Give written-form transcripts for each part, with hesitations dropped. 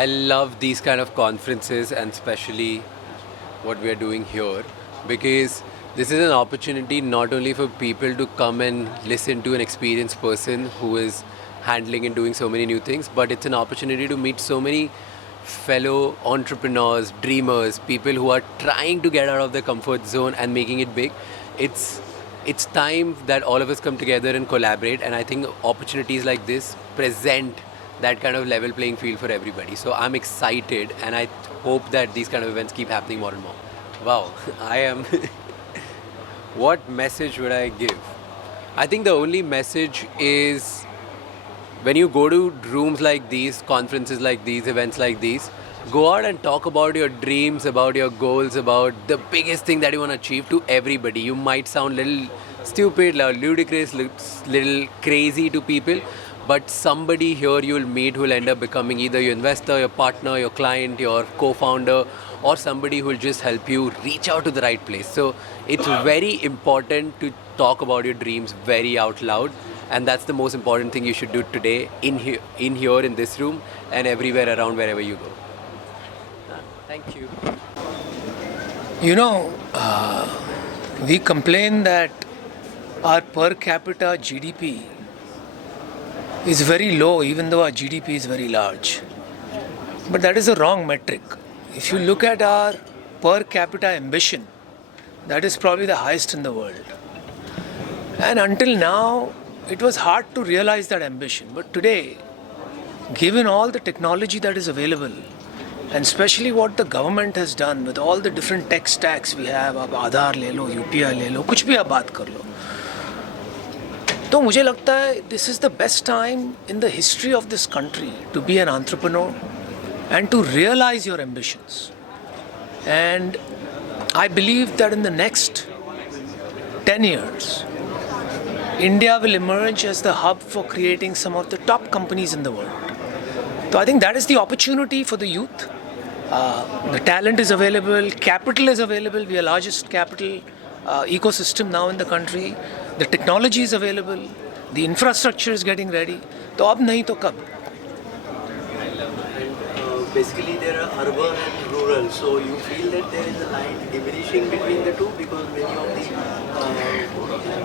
I love these kind of conferences and especially what we are doing here because this is an opportunity not only for people to come and listen to an experienced person who is handling and doing so many new things, but it's an opportunity to meet so many fellow entrepreneurs, dreamers, people who are trying to get out of their comfort zone and making it big. It's it's time that all of us come together and collaborate, and I think opportunities like this present that kind of level playing field for everybody. So I'm excited, and I hope that these kind of events keep happening more and more. Wow, I am. What message would I give? I think the only message is when you go to rooms like these, conferences like these, events like these, go out and talk about your dreams, about your goals, about the biggest thing that you want to achieve to everybody. You might sound little stupid, ludicrous, little crazy to people, but somebody here you will meet who will end up becoming either your investor, your partner, your client, your co-founder, or somebody who will just help you reach out to the right place. So it's very important to talk about your dreams very out loud, and that's the most important thing you should do today in here, in this room, and everywhere around wherever you go. Thank you. You know, we complain that our per capita GDP is very low, even though our GDP is very large. But that is a wrong metric. If you look at our per capita ambition, that is probably the highest in the world. And until now, it was hard to realize that ambition. But today, given all the technology that is available, and especially what the government has done with all the different tech stacks we have, अब आधार ले लो, UPI ले लो, कुछ भी आप बात कर लो, तो मुझे लगता है this is the best time in the history of this country to be an entrepreneur and to realize your ambitions. And I believe that in the next 10 years, India will emerge as the hub for creating some of the top companies in the world. So I think that is the opportunity for the youth. The talent is available, capital is available. We are largest capital ecosystem now in the country. The technology is available. The infrastructure is getting ready. तो अब नहीं तो कब? Basically, there are urban and rural. So you feel that there is a line diminishing between the two because many of the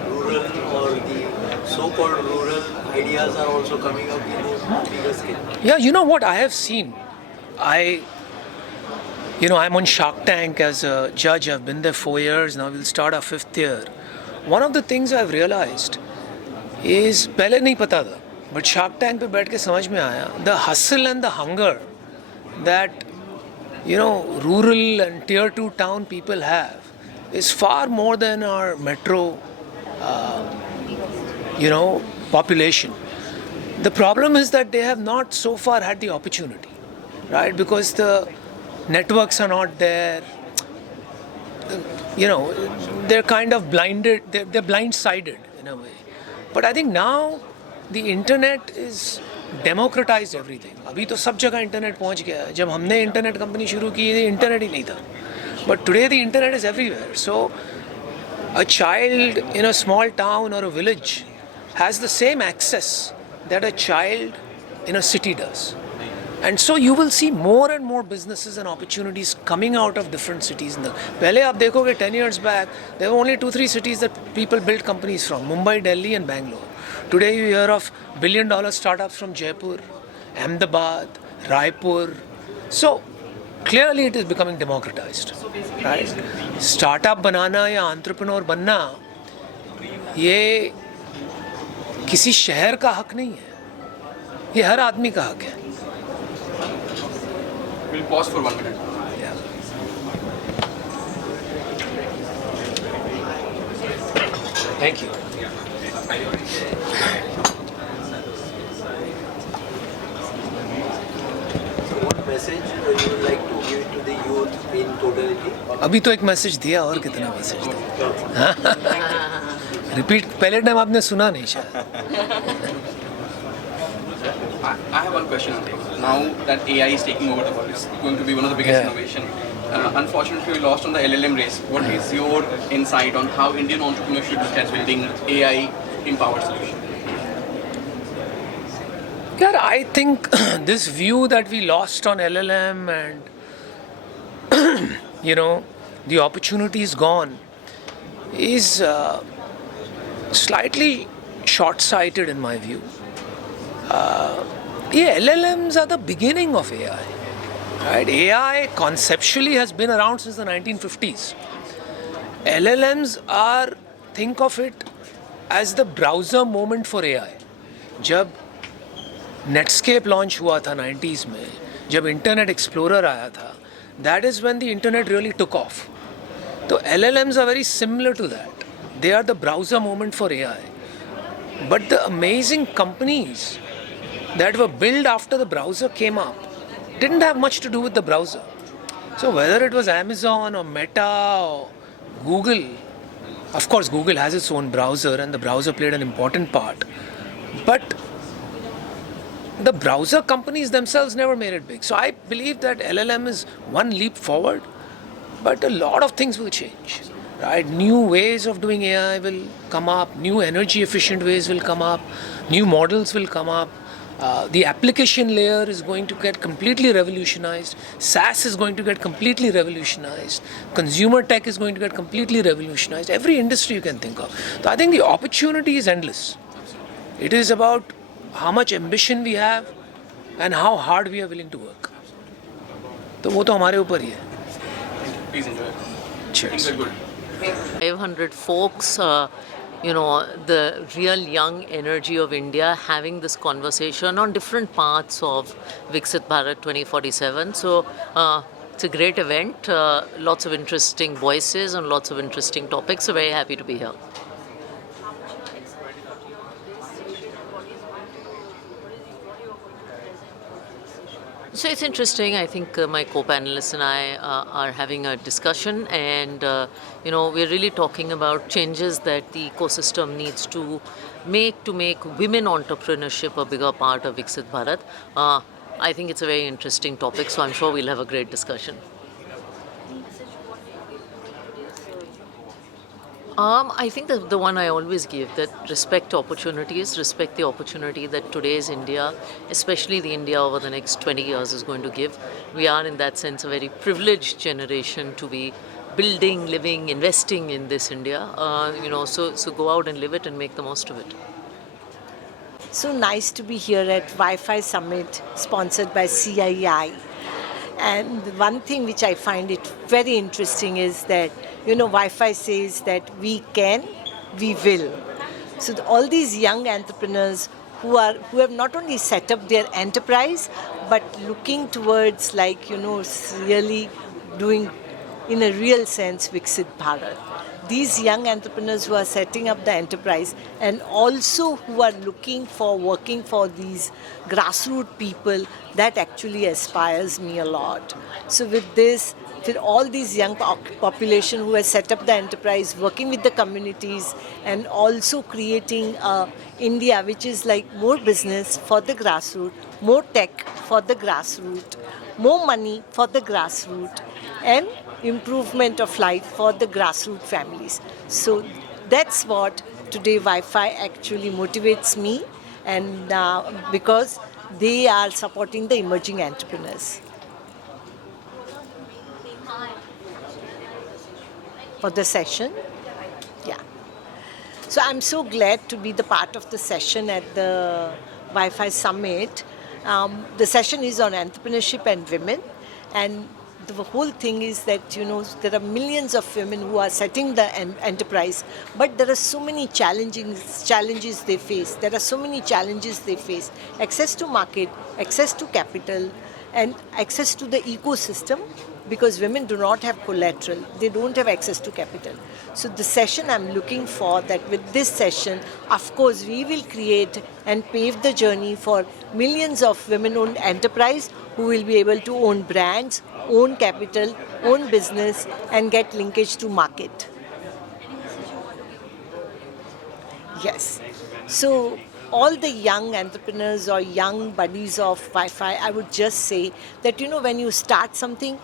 rural or the so-called rural ideas are also coming up in a bigger scale. Yeah, you know what I have seen? I'm on Shark Tank as a judge. I've been there 4 years. Now we'll start our 5th year. One of the things I've realized is, पहले नहीं पता था, but Shark Tank पे बैठ के समझ में आया, the hustle and the hunger that rural and tier 2 town people have is far more than our metro population. The problem is that they have not so far had the opportunity, right? Because the networks are not there. They're kind of blinded, they're blindsided in a way. But I think now the internet is democratized everything. अभी तो सब जगह internet पहुंच गया है. जब हमने internet company शुरू की थी, इंटरनेट ही नहीं था. But today the internet is everywhere. So a child in a small town or a village has the same access that a child in a city does. And so you will see more and more businesses and opportunities coming out of different cities. पहले आप देखोगे 10 years back, there were only 2-3 cities that people built companies from, Mumbai, Delhi and Bangalore. Today you hear of billion-dollar startups from Jaipur, Ahmedabad, Raipur. So clearly it is becoming democratized, right? Startup बनाना या entrepreneur बनना, ये किसी शहर का हक नहीं है. ये हर आदमी का हक है. We'll pause for 1 minute. Yeah. Thank you. So what message you would like to give to the youth in totality? अभी तो एक मैसेज दिया, और कितना मैसेज दिया? रिपीट, पहले टाइम आपने सुना नहीं शायद. I have one question. Now that AI is taking over the world, it's going to be one of the biggest innovation. Unfortunately, we lost on the LLM race. What is your insight on how Indian entrepreneurs should look at building AI-empowered solution? यार, I think this view that we lost on LLM and the opportunity is gone is slightly short-sighted in my view. LLMs are the beginning of AI. Right? AI conceptually has been around since the 1950s. LLMs are, think of it as the browser moment for AI. जब Netscape launch हुआ था 90s में, जब Internet Explorer आया था, that is when the internet really took off. So LLMs are very similar to that. They are the browser moment for AI. But the amazing companies that were built after the browser came up didn't have much to do with the browser. So whether it was Amazon or Meta or Google, of course Google has its own browser and the browser played an important part. But the browser companies themselves never made it big. So I believe that LLM is one leap forward, but a lot of things will change. Right? New ways of doing AI will come up, new energy efficient ways will come up, new models will come up. The application layer is going to get completely revolutionized. SaaS is going to get completely revolutionized. Consumer tech is going to get completely revolutionized. Every industry you can think of. So I think the opportunity is endless. It is about how much ambition we have and how hard we are willing to work. तो वो तो हमारे ऊपर ही है. Please enjoy. Cheers. Things are good. 500 folks, the real young energy of India having this conversation on different parts of Viksit Bharat 2047. So it's a great event, lots of interesting voices and lots of interesting topics. So very happy to be here. So it's interesting. I think my co-panelists and I are having a discussion, and we're really talking about changes that the ecosystem needs to make women entrepreneurship a bigger part of Viksit Bharat. I think it's a very interesting topic, so I'm sure we'll have a great discussion. I think the one I always give, that respect opportunities, respect the opportunity that today's India, especially the India over the next 20 years, is going to give. We are in that sense a very privileged generation to be building, living, investing in this India. So go out and live it and make the most of it. So nice to be here at YIFI Summit sponsored by CII. And one thing which I find it very interesting is that, YIFI says that we can, we will. So all these young entrepreneurs who have not only set up their enterprise, but looking towards really doing in a real sense Viksit Bharat. These young entrepreneurs who are setting up the enterprise and also who are working for these grassroots people, that actually inspires me a lot. So with all these young population who has set up the enterprise, working with the communities and also creating India which is like more business for the grassroots, more tech for the grassroots, more money for the grassroots, and improvement of life for the grassroots families. So that's what today YIFI actually motivates me, and because they are supporting the emerging entrepreneurs. For the session, yeah. So I'm so glad to be the part of the session at the YIFI Summit. The session is on entrepreneurship and women, and the whole thing is that there are millions of women who are setting the enterprise, but there are so many challenges they face. Access to market, access to capital, and access to the ecosystem, because women do not have collateral, they don't have access to capital. So the session I'm looking for, that with this session, of course, we will create and pave the journey for millions of women-owned enterprise who will be able to own brands, own capital, own business, and get linkage to market. Yes. So all the young entrepreneurs or young buddies of YIFI, I would just say that, when you start something,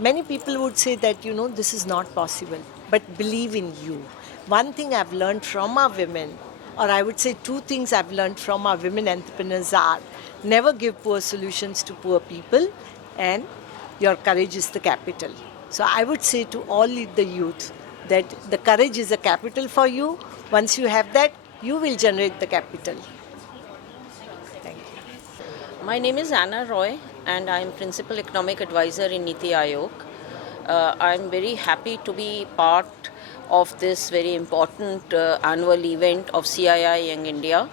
many people would say that, this is not possible, but believe in you. One thing I've learned from our women, or I would say two things I've learned from our women entrepreneurs are never give poor solutions to poor people, and your courage is the capital. So I would say to all the youth that the courage is a capital for you. Once you have that, you will generate the capital. Thank you. My name is Anna Roy and I am Principal Economic Advisor in Niti Aayog. I am very happy to be part of this very important annual event of CII Young India.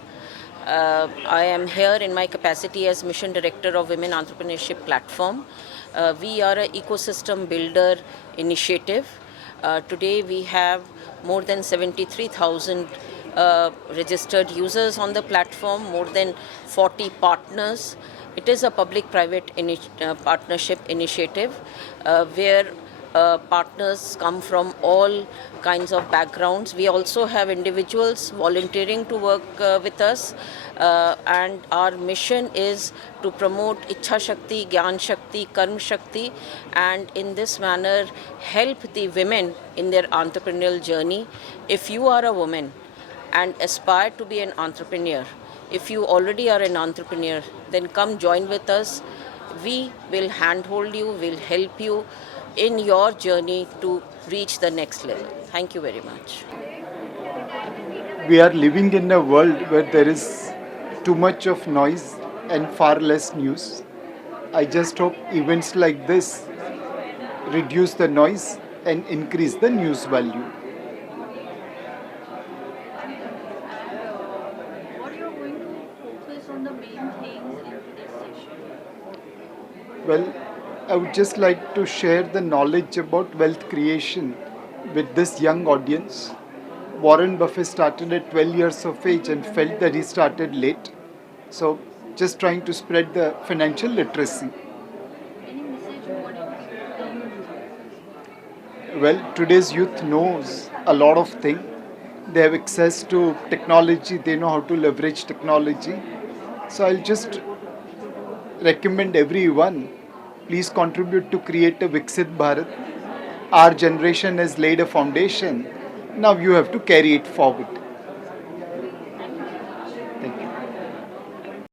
I am here in my capacity as Mission Director of Women Entrepreneurship Platform. We are an ecosystem builder initiative. Today we have more than 73,000 registered users on the platform, more than 40 partners. It is a public-private partnership initiative where partners come from all kinds of backgrounds. We also have individuals volunteering to work with us, and our mission is to promote Ichha Shakti, Gyan Shakti, Karm Shakti, and in this manner help the women in their entrepreneurial journey. If you are a woman and aspire to be an entrepreneur, if you already are an entrepreneur, then come join with us. We will handhold you, will help you in your journey to reach the next level. Thank you very much. We are living in a world where there is too much of noise and far less news. I just hope events like this reduce the noise and increase the news value. What you are going to focus on the main things in today's session? Well, I would just like to share the knowledge about wealth creation with this young audience. Warren Buffett started at 12 years of age and felt that he started late. So, just trying to spread the financial literacy. Any message you want to tell your youth? Well, today's youth knows a lot of things. They have access to technology, they know how to leverage technology. So, I'll just recommend everyone, please contribute to create a Viksit Bharat. Our generation has laid a foundation. Now you have to carry it forward.